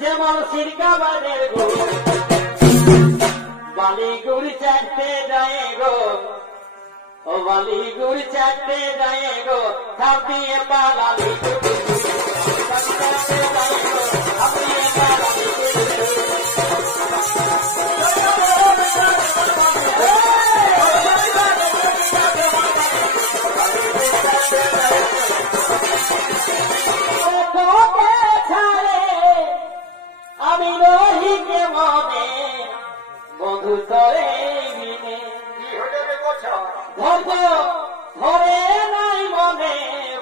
যেমন সিরকা বানের গো বালি গুড়ি চাটতে যায় গো ও বালি গুড়ি চাটতে যায় গো ধাপ দিয়ে পালালি আমি রহি কে মনে বধু তরে বিনে ধৈর্য ধরে নাই মনে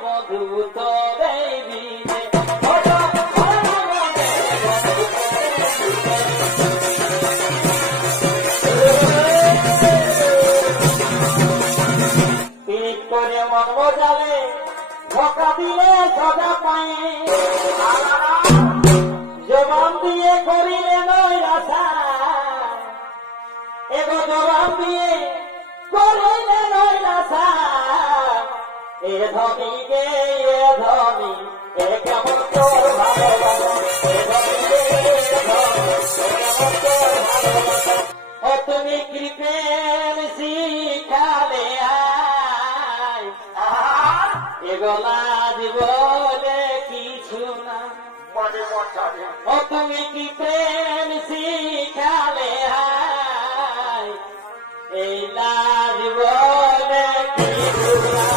বধু তরে বিনে পিঠ করে মন বোঝালে ধোকা দিলে সদা পায়ে জবান দিয়ে করিলে নয় আশা এগো জবান দিয়ে করিলে নয় আশা এ ধনী গে এ ধনী এ কেমন তোর ভালোবাসা এ ধনী গে এ ধনী এ কেমন তোর ভালোবাসা ও তুমি কৃপেন শিখালে এগোলা জীবনে কিছু না ও তুমি কি প্রেম শিখালে এই লাজ বলে কিছু না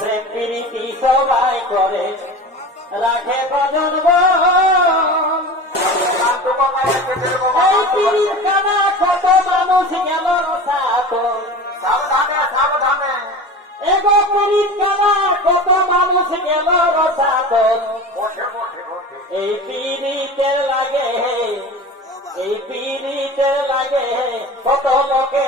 প্রেম প্রীতি সবাই করে রাখে ভজন এই পিড়ির কানা কত মানুষ গেল সাবধানে এগো পিড়ির কানা কত মানুষ গেল রসাতন এই পিড়িতের লাগে কত লোকে